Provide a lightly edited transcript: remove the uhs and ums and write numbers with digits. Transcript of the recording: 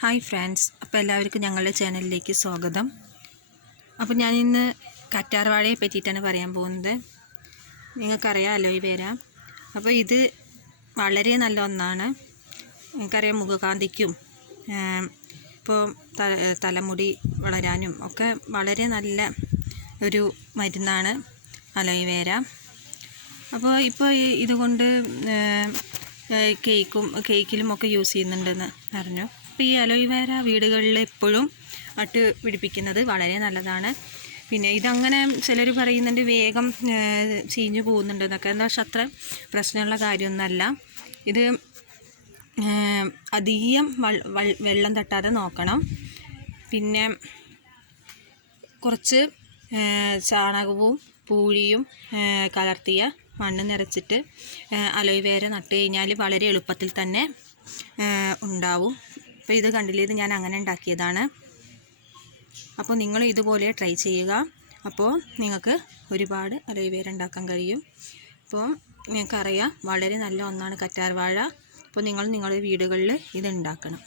Hi friends, അപ്പോൾ എല്ലാവർക്കും ഞങ്ങളുടെ ചാനലിലേക്ക് സ്വാഗതം. അപ്പോൾ ഞാനിന്ന് കറ്റാർ വാഴയെ പറ്റിയിട്ടാണ് പറയാൻ പോകുന്നത്. നിങ്ങൾക്കറിയാം അലോയ് വേര. അപ്പോൾ ഇത് വളരെ നല്ല ഒന്നാണ്. നിങ്ങൾക്കറിയാം മുഖകാന്തിക്കും ഇപ്പോൾ തലമുടി വളരാനും ഒക്കെ വളരെ നല്ല ഒരു മരുന്നാണ് അലോയ് വേര. അപ്പോൾ ഇപ്പോൾ ഇതുകൊണ്ട് കേക്കിലും ഒക്കെ യൂസ് ചെയ്യുന്നുണ്ടെന്ന് അറിഞ്ഞു. അപ്പോൾ ഈ അലോയ് വേര വീടുകളിൽ എപ്പോഴും നട്ട് പിടിപ്പിക്കുന്നത് വളരെ നല്ലതാണ്. പിന്നെ ഇതങ്ങനെ ചിലർ പറയുന്നുണ്ട് വേഗം ചീഞ്ഞു പോകുന്നുണ്ടെന്നൊക്കെ. എന്താ പക്ഷെ അത്ര പ്രശ്നമുള്ള കാര്യമൊന്നുമല്ല. ഇത് അധികം വെള്ളം തട്ടാതെ നോക്കണം. പിന്നെ കുറച്ച് ചാണകവും പൂഴിയും കലർത്തിയ മണ്ണ് നിറച്ചിട്ട് അലോയ് വേര നട്ട് കഴിഞ്ഞാൽ വളരെ എളുപ്പത്തിൽ തന്നെ ഉണ്ടാവും. അപ്പോൾ ഇത് കണ്ടില്ലേ, ഇത് ഞാൻ അങ്ങനെ ഉണ്ടാക്കിയതാണ്. അപ്പോൾ നിങ്ങൾ ഇതുപോലെ ട്രൈ ചെയ്യുക. അപ്പോൾ നിങ്ങൾക്ക് ഒരുപാട് അലോയ് വേര ഉണ്ടാക്കാൻ കഴിയും. അപ്പോൾ നിങ്ങൾക്കറിയാം വളരെ നല്ല ഒന്നാണ് കറ്റാർ വാഴ. അപ്പോൾ നിങ്ങൾ നിങ്ങളുടെ വീടുകളിൽ ഇത് ഉണ്ടാക്കണം.